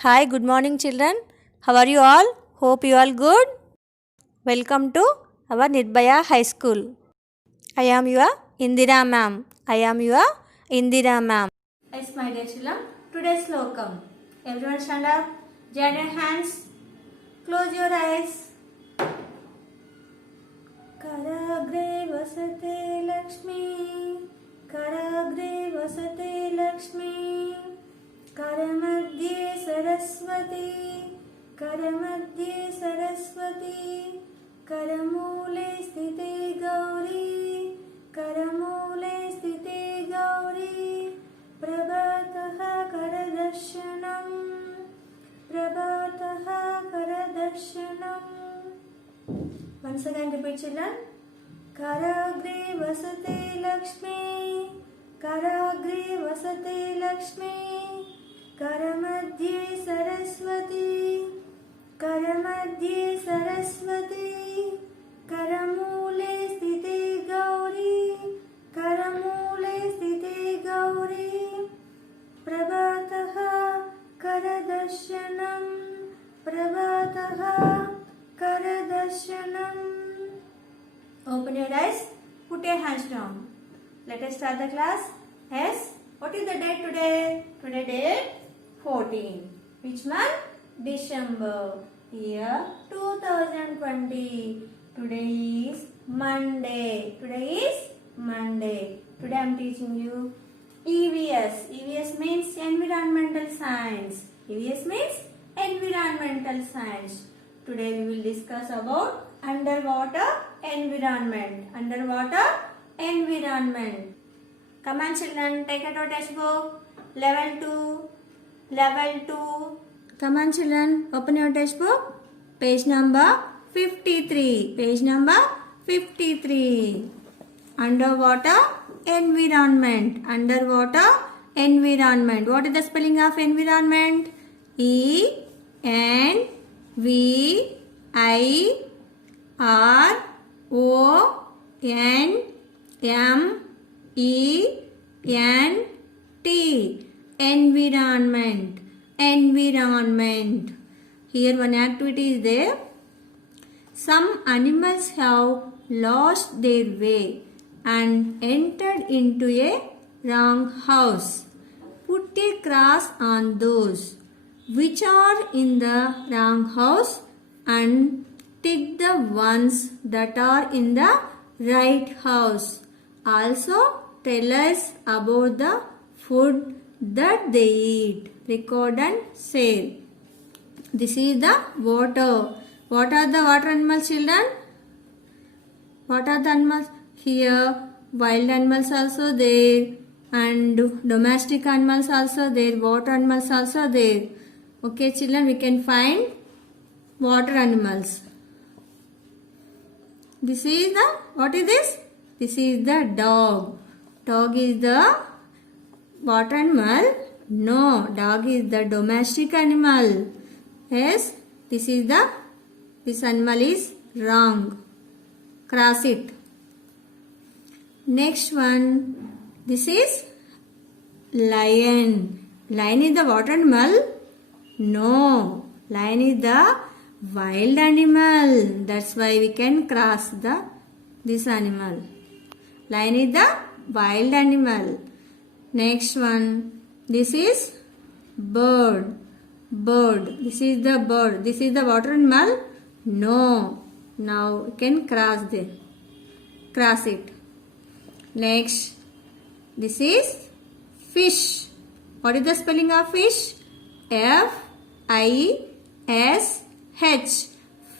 Hi, good morning, children. How are you all? Hope you all good. Welcome to our Nirbhaya High School. I am your Indira ma'am. I am your Indira ma'am. Yes, my dear children. Today's slokam. Everyone stand up. Join your hands. Close your eyes. Karagre vasate Lakshmi. Karagre vasate Lakshmi. करमध्ये Saraswati करमध्ये Saraswati करमूले स्थिते गौरी करमूले स्थिते Gauri प्रभातः करदर्शनम् प्रभातः करदर्शनम्. Once again repeat children. कराग्रे वसते Lakshmi कराग्रे वसते Lakshmi करमध्ये Saraswati करमध्ये Saraswati करमूले स्थिते गौरी करमूले स्थिते Gauri प्रभातः करदर्शनम् प्रभातः करदर्शनम्. Open your eyes, put your hands down. Let us start the class. Yes, what is the date today? Today date 14. Which month? December. Year 2020. Today is Monday. Today is Monday. Today I am teaching you EVS. EVS means Environmental Science. EVS means Environmental Science. Today we will discuss about underwater environment. Underwater environment. Come on children, take out your textbook. Level 2. Level 2. Come on children, open your textbook. Page number 53. Page number 53. Underwater environment. Underwater environment. What is the spelling of environment? E-N-V-I-R-O-N-M-E-N-T. Environment. Environment. Here one activity is there. Some animals have lost their way and entered into a wrong house. Put a cross on those which are in the wrong house and tick the ones that are in the right house. Also tell us about the food that they eat. Record and share. This is the water. What are the water animals, children? What are the animals? Here wild animals also there and domestic animals also there. Water animals also there. Okay children, we can find water animals. This is the, what is this? This is the dog. Dog is the water animal? No, dog is the domestic animal. Yes, this animal is wrong. Cross it. Next one, this is lion. Lion is the water animal? No, lion is the wild animal. That's why we can cross this animal. Lion is the wild animal. Next one, this is bird. Bird. This is the bird. This is the water animal? No. Now we can cross it. Next, this is fish. What is the spelling of fish? F-I-S-H.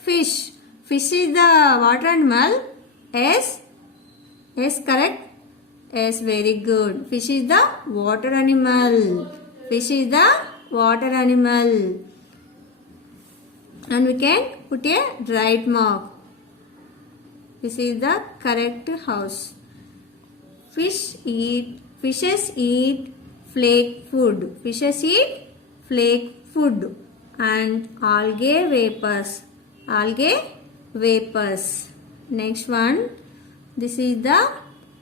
Fish. Fish is the water animal? Yes? Yes, correct? Yes, very good. Fish is the water animal. Fish is the water animal. And we can put a right mark. This is the correct house. Fishes eat flake food. Fishes eat flake food and algae vapors. Algae vapors. Next one. This is the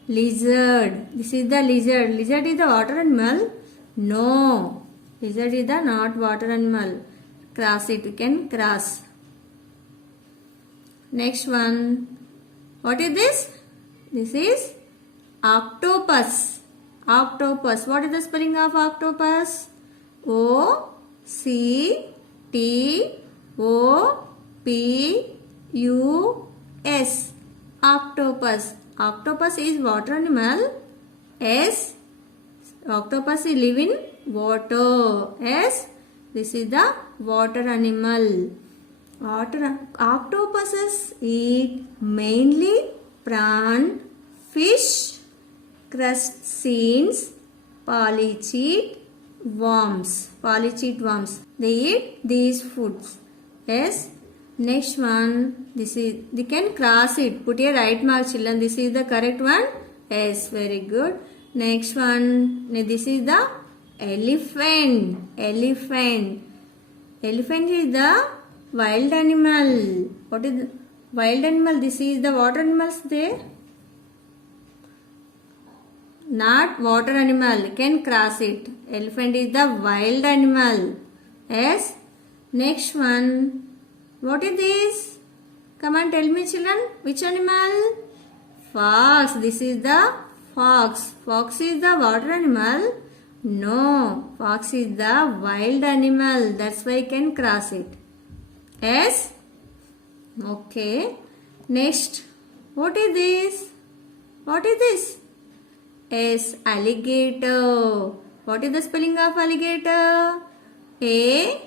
lizard. This is the lizard. Lizard is the water animal? No. Lizard is the not water animal. Cross it. We can cross. Next one. What is this? This is octopus. Octopus. What is the spelling of octopus? O-C-T-O-P-U-S. Octopus. Octopus is water animal. S. Octopus is live in water. S. This is the water animal. Octopuses eat mainly prawn, fish, crustaceans, polychaete worms. Polychaete worms. They eat these foods. Yes. Next one. This is, they can cross it. Put a right mark, children. This is the correct one. Yes. Very good. Next one. This is the elephant. Elephant. Elephant is the wild animal. What is the wild animal? This is the water animals there. Not water animal. Can cross it. Elephant is the wild animal. Yes. Next one. What is this? Come on, tell me, children. Which animal? Fox. This is the fox. Fox is the water animal. No. Fox is the wild animal. That's why I can cross it. Yes. Okay. Next. What is this? What is this? Yes, alligator. What is the spelling of alligator? A-L-L-I-G-A-T-O-R.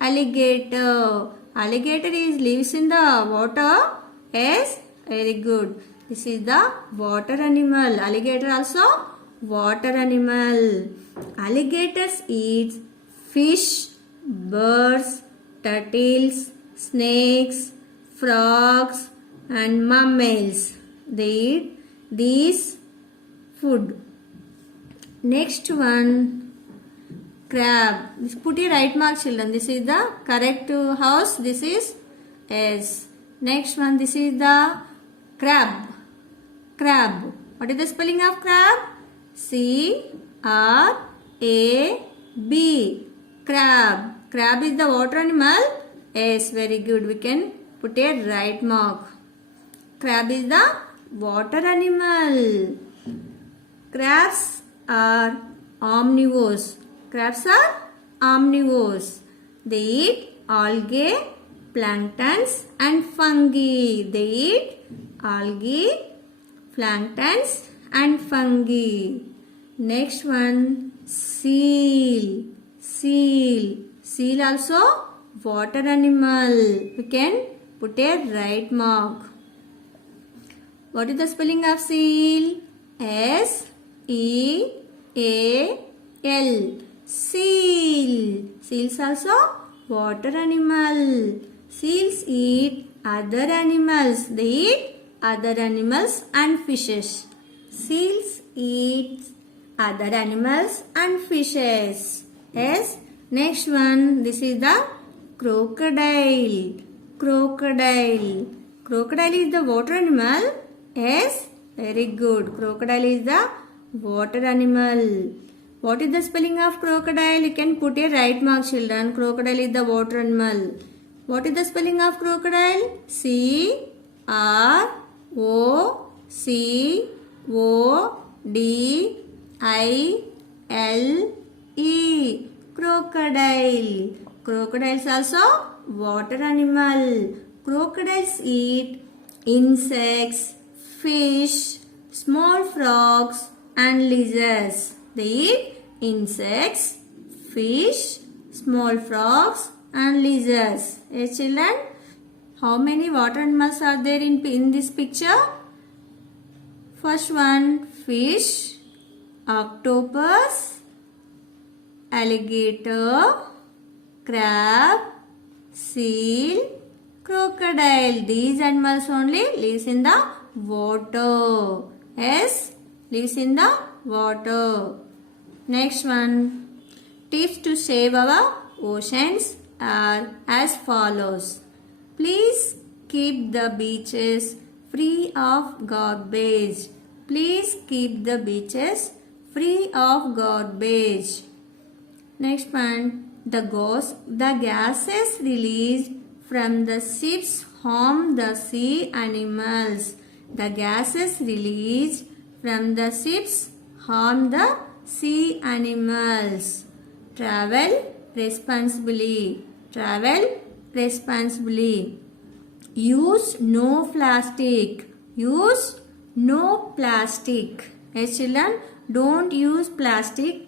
Alligator. Alligator lives in the water. Yes, very good. This is the water animal. Alligator also water animal. Alligators eat fish, birds, turtles, snakes, frogs and mammals. They eat these food. Next one, crab. Put a right mark, children. This is the correct house. This is S. Next one, this is the crab. Crab. What is the spelling of crab? C-R-A-B. Crab. Crab is the water animal. Yes, very good. We can put a right mark. Crab is the water animal. Crabs are omnivores. Crabs are omnivores. They eat algae, planktons and fungi. They eat algae, planktons and fungi. Next one, seal. Seal. Seal also water animal. We can put a right mark. What is the spelling of seal? S-E-A-L. Seal. Seals also water animal. Seals eat other animals. They eat other animals and fishes. Seals eat other animals and fishes. Yes. Next one. This is the crocodile. Crocodile. Crocodile is the water animal. Yes. Very good. Crocodile is the water animal. What is the spelling of crocodile? You can put a right mark, children. Crocodile is the water animal. What is the spelling of crocodile? C-R-O-C-O-D-I-L-E. Crocodile. Crocodiles also water animal. Crocodiles eat insects, fish, small frogs and lizards. They eat insects, fish, small frogs and lizards. Yes, children, how many water animals are there in this picture? First one, fish, octopus, alligator, crab, seal, crocodile. These animals only lives in the water. Yes, lives in the water. Next one, tips to save our oceans are as follows. Please keep the beaches free of garbage. Please keep the beaches free of garbage. Next one, the gases released from the ships harm the sea animals. The gases released from the ships harm the sea animals. Travel responsibly. Travel responsibly. Use no plastic. Use no plastic. Yes, children, don't use plastic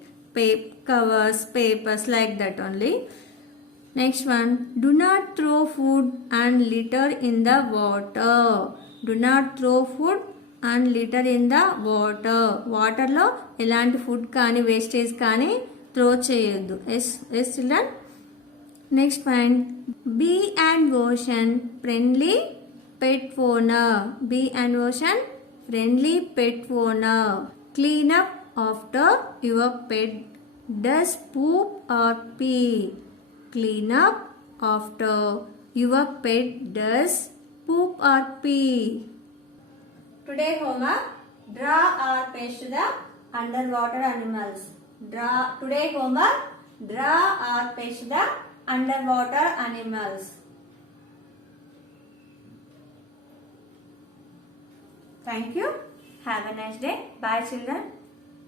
covers, papers like that only. Next one, do not throw food and litter in the water. Do not throw food and litter in the water. Water lo elanti food kaani wastage kaani throw cheyoddu. Yes children. Next point, be an ocean friendly pet owner. Be an ocean friendly pet owner. Clean up after your pet does poop or pee. Clean up after your pet does poop or pee. Today homework, draw or paste the underwater animals. Today homework, draw or paste the underwater animals. Thank you. Have a nice day. Bye children.